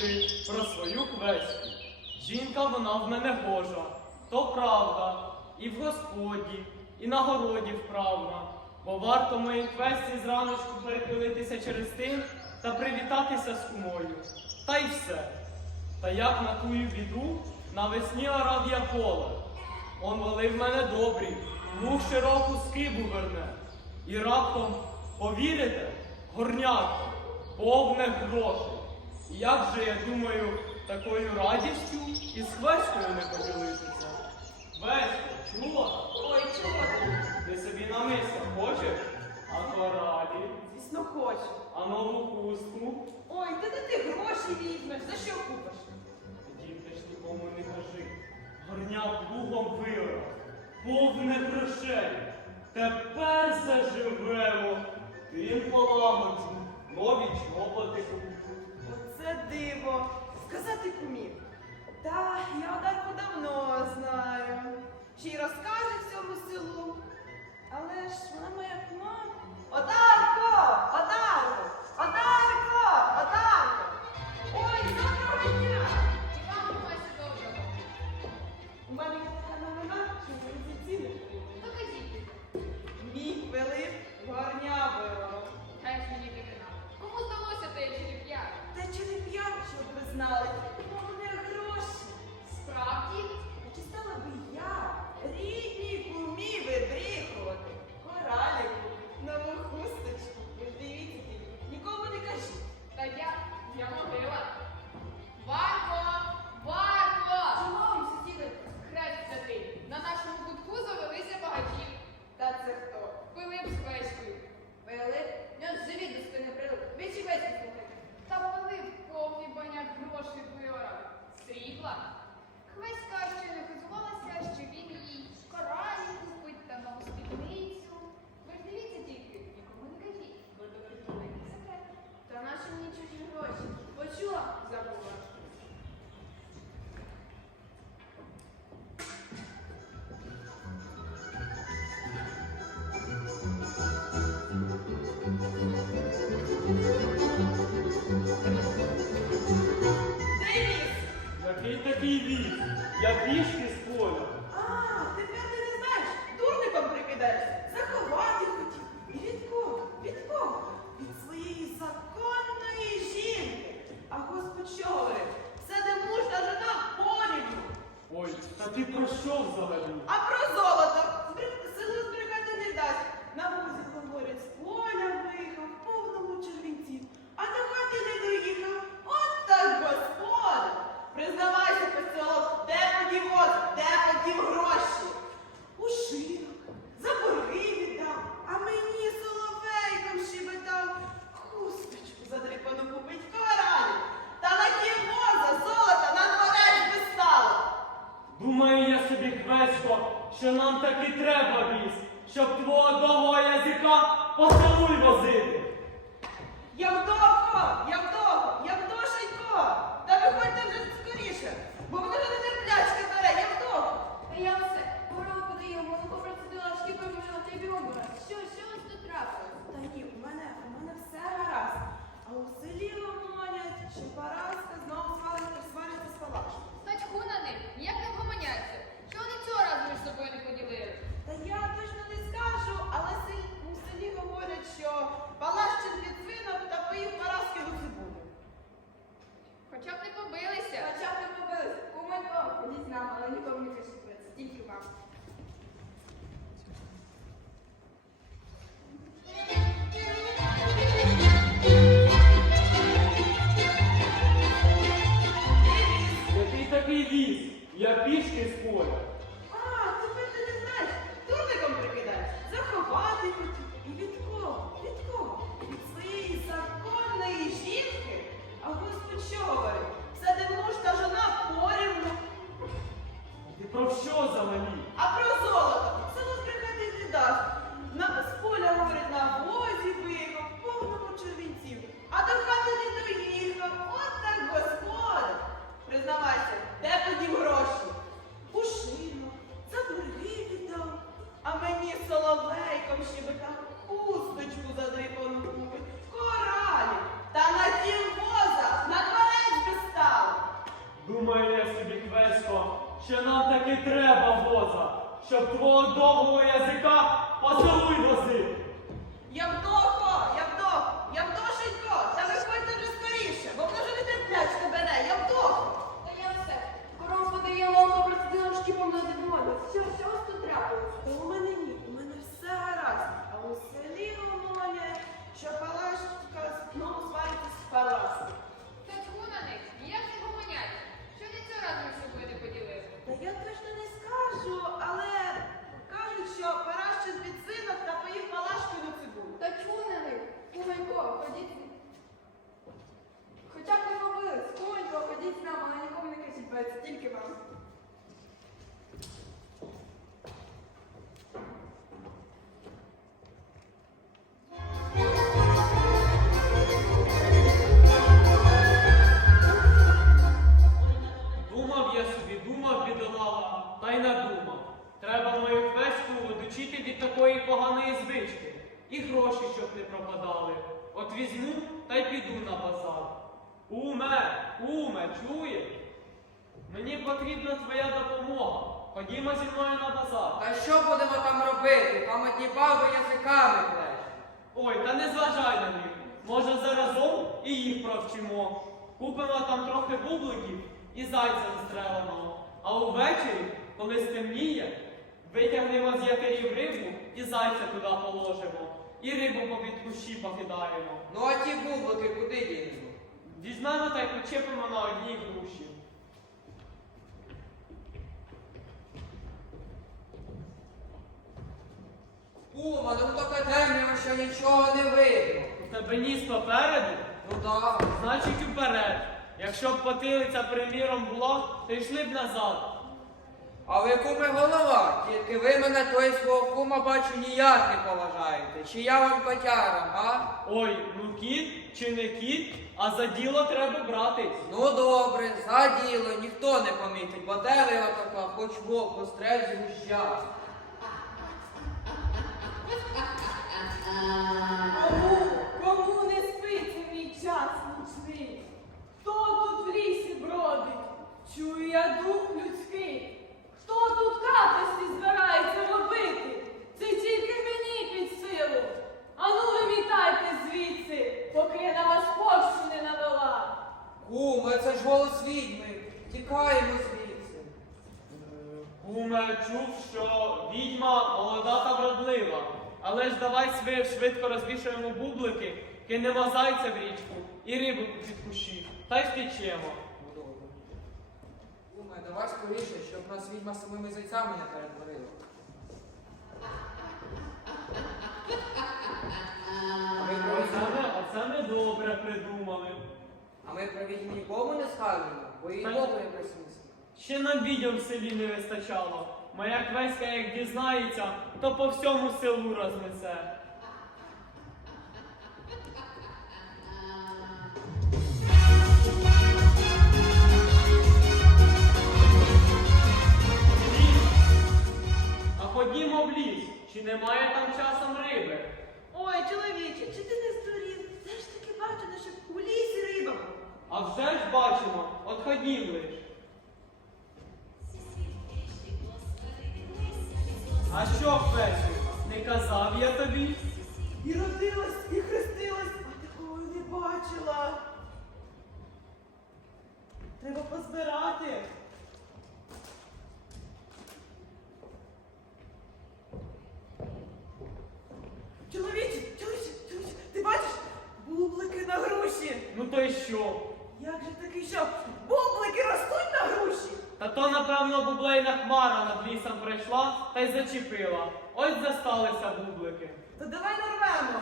розповіти про свою квестку. Жінка вона в мене Божа, то правда, і в Господі, і на городі вправна, бо варто моїй квесті зраночку перехилитися через тим та привітатися з кумою. Та й все. Та як на тую біду навесні орав я поле. Он валив мене добрі, луг широку скибу верне. І раптом, повірите, горняко, повне грошей. Як же, я думаю, такою радістю і з Хвеською не поділитися? Весько, чула? Ой, чула. Ти собі намисла хочеш? А то раді. Звісно, хочу. А нову хустку? Ой, та де ти гроші візьмеш, за що купиш? Тоді ти ж нікому не кажи. Горня плугом вирос. повне грошей. Тепер заживемо. Тим полагоджу, нові чоботи купимо диво, сказати кумів. Та я Одарку давно знаю. Ще й розкаже всьому селу. Але ж вона моя кума. Одарко! Одарко! Одарко! одного язика поцілуй возити. Я вдома з поля. Думає собі Квесько, що нам таки треба воза, щоб твого довгого язика поцелуй возив. Бо тільки вам. І рибу попід кущі покидаємо. Ну а ті бублики куди дінемо? Візьмемо та й почепимо на одній груші. Кума, ну таке темряво, що нічого не видно. У тебе ніс попереду, Ну так. значить уперед. Якщо б потилиця приміром була, то йшли б назад. А ви куми голова, тільки ви мене той свого кума бачу ніяк не поважаєте. Чи я вам котяра, а? Ой, ну кіт чи не кіт, а за діло треба братись. Ну добре, за діло, ніхто не помітить, бо дерева така, хоч вовк пострель згуща. Кому, кому не спиться мій час нічний? Хто тут в лісі бродить? Чую я дух людський. Хто збирається робити? Це тільки мені під силу. Ану вимітайте звідси, поки я на вас пощу не навела. Куме, це ж голос відьми. Тікаємо звідси. Куме чув, що відьма молода та вродлива. Але ж давай сви- швидко розвішуємо бублики, кинемо зайця в річку і рибу під кущі, та й втечемо. Давай скоріше, щоб нас відьма самими зайцями не перетворила. Оце оце ми добре придумали. а ми про відьму нікому не скажемо, бо їй Та- добре якось мислить. Ще нам відьом в селі не вистачало. Моя квеська, як дізнається, то по всьому селу рознесе. Ходімо в ліс, чи немає там часом риби? Ой, чоловіче, чи ти не здурів? Все ж таки бачено, щоб у лісі риба. А вже ж бачимо, от ходім лиш. А що, Фесю, не казав я тобі? І родилась, і хрестилась, а такого не бачила. Треба позбирати. Чоловіче, чоловіче, чоловіче, ти бачиш? Бублики на груші. Ну то й що? Як же таки що? Бублики ростуть на груші? Та то, напевно, бублейна хмара над лісом пройшла та й зачепила. Ось засталися бублики. То давай нарвемо.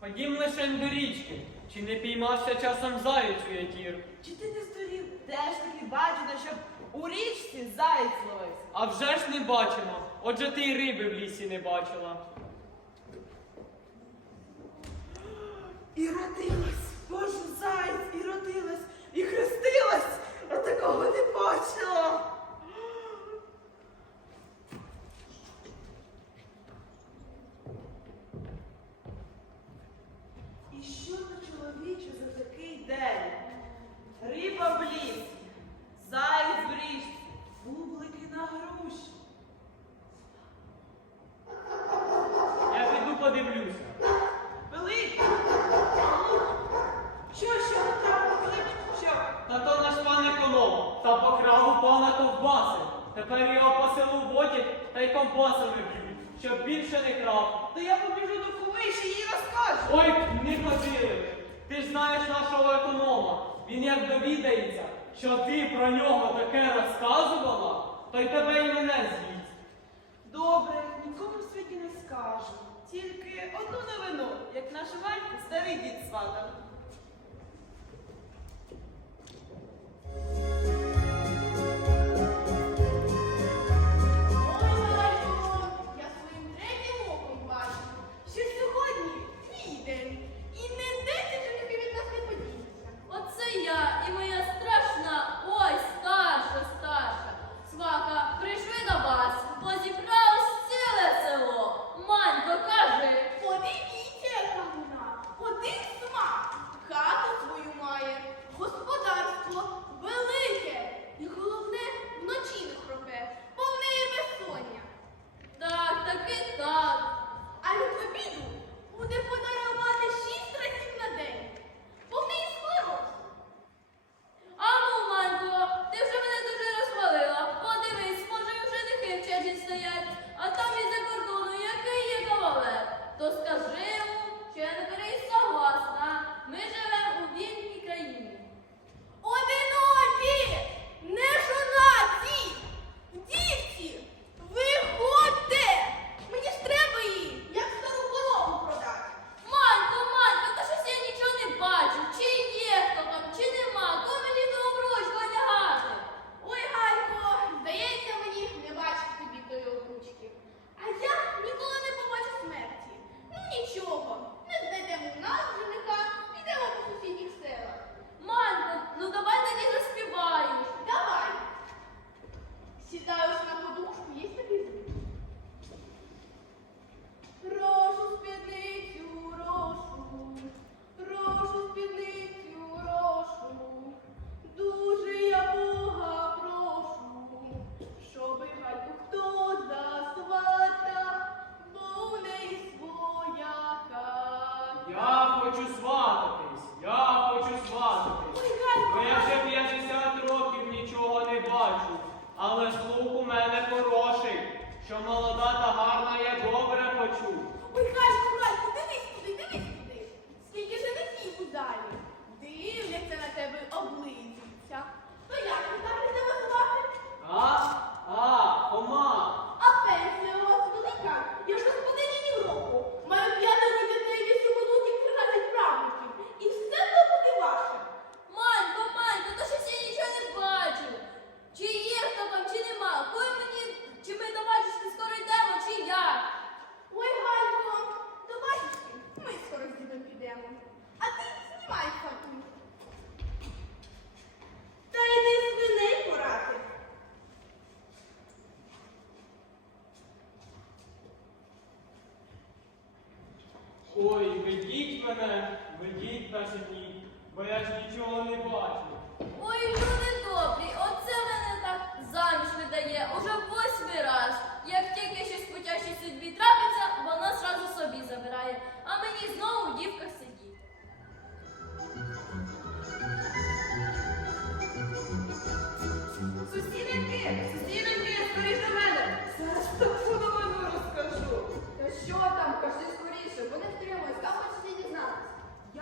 Ходім лишень до річки. Чи не піймався часом заєць у ятір? Чи ти не здурів? Де ж таки бачено, щоб у річці заєць ловився? А вже ж не бачимо. Отже ти й риби в лісі не бачила. І родилась, боже зайць, і родилась, і хрестилась, а такого не бачила.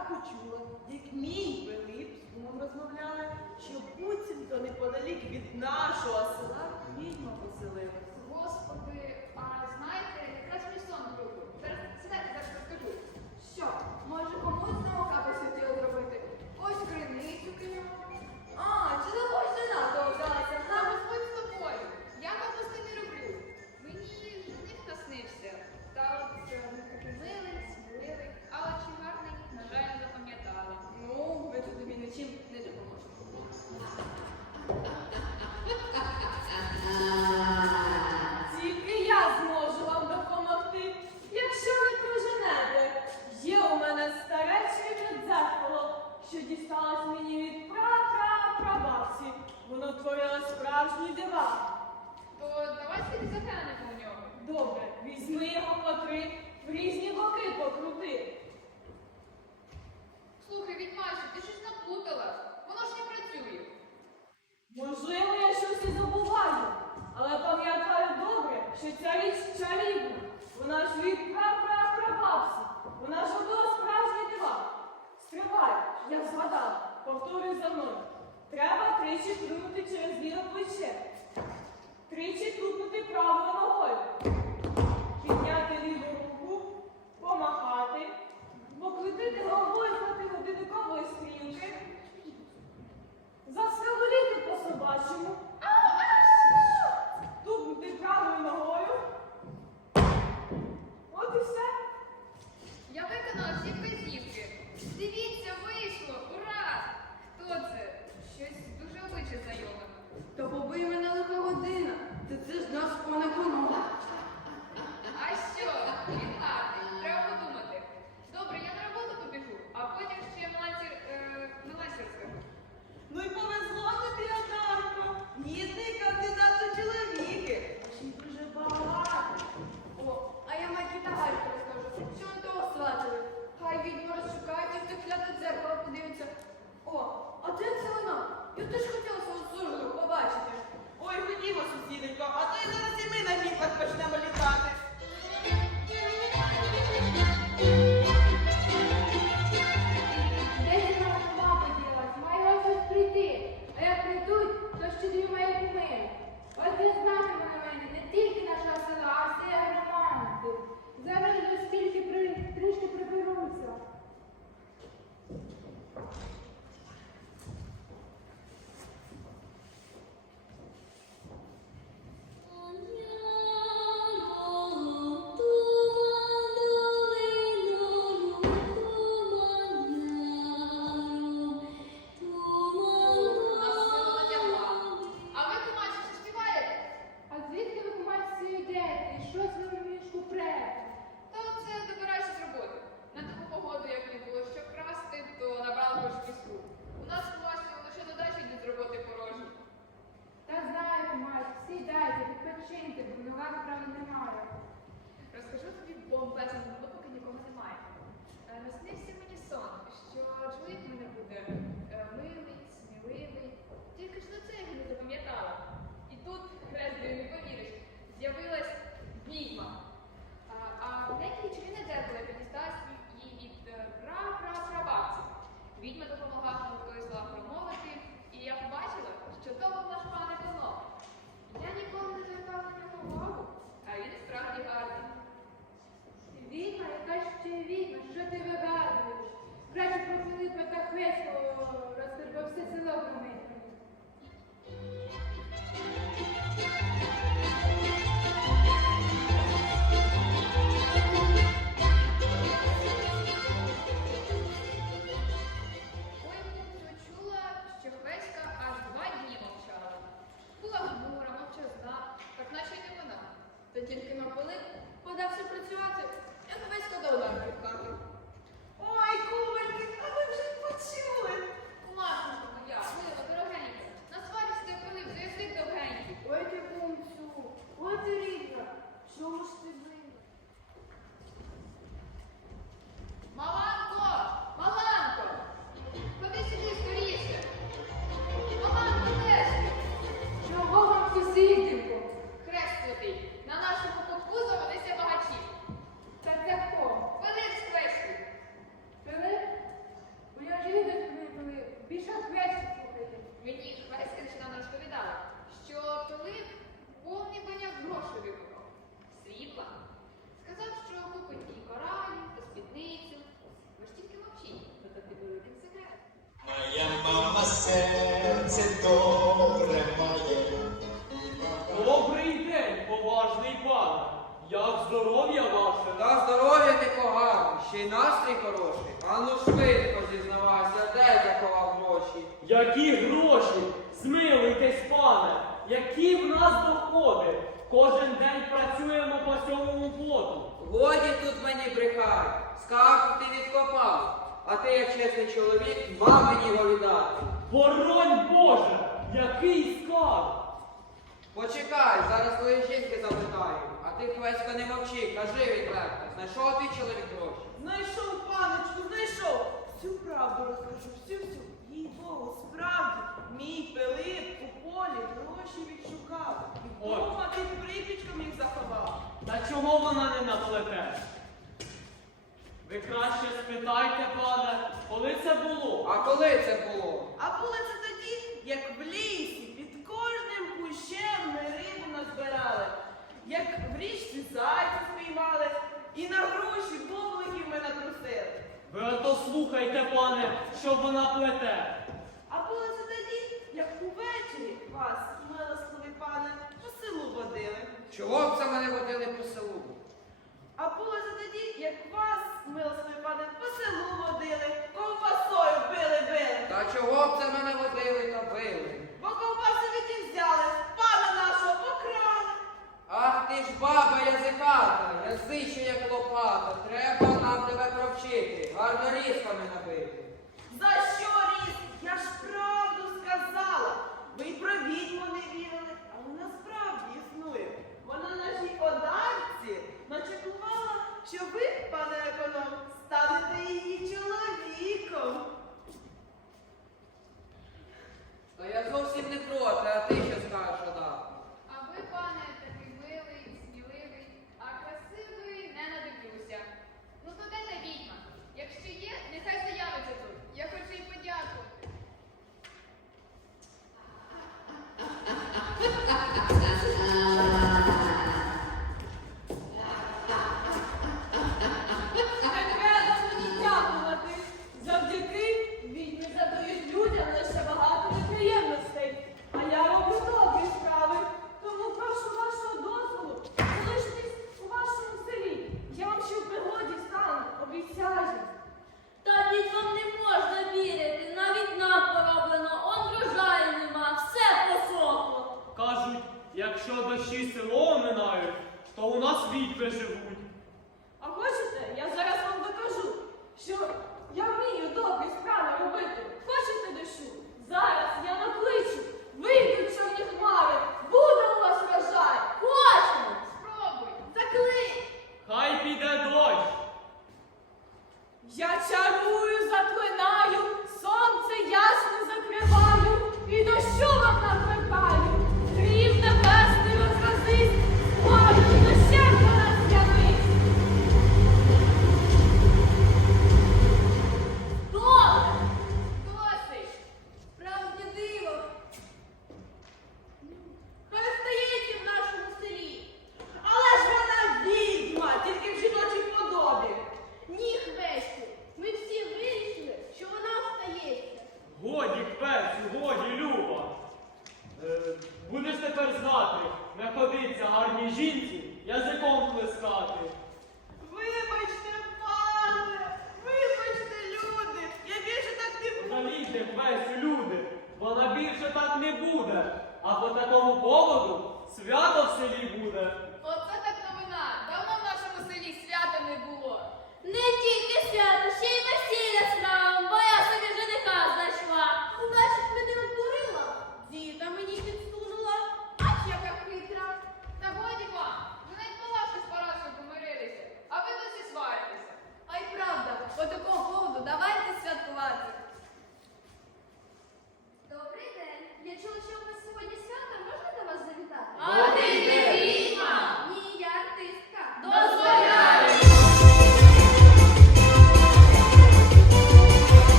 я почула, як мій Пилип з кумом розмовляли, що буцімто неподалік від нашого села відьма поселилась. Господи, а знаєте, якраз мій сон був. Зараз сідайте, зараз розкажу. Що, може комусь наука посвятила зробити? Ось криницю кинемо. Які гроші! Змилуйтесь, пане! Які в нас доходи! Кожен день працюємо по сьомому поту. Годі тут мені брехай, скажу, ти відкопав, а ти, як чесний чоловік, мав мені його віддати. Боронь Боже, який скарб! Почекай, зараз твої жінки запитаю, а ти хвесько не мовчи, кажи відверто, знайшов ти чоловік гроші? Знайшов, панечку, знайшов. Всю правду розкажу, всю всю слово, справді, мій Пилип у полі гроші відшукав. І Ой. Дома під припічком їх заховав. Та чого вона не наплете? Ви краще спитайте, пане, коли це було? А коли це було? А було це тоді, як в лісі, під кожним кущем ми рибу назбирали, як в річці зайця спіймали, і на гроші бубликів ми натрусили. Ви ото слухайте, пане, що вона плете. чого б це мене водили по селу? А було за тоді, як вас, милостивий пане, по селу водили, ковбасою били-били. Та чого б це мене водили та били? Бо ковбаси ви ті взяли, пана нашого покрали. Ах ти ж баба язиката, язича як лопата. Треба нам тебе провчити, гарно різками набити. За що різ? Я ж правду сказала. Ви й про відьму не вірили. Вона нашій одарці начекувала, що ви, пане економ, станете її чоловіком.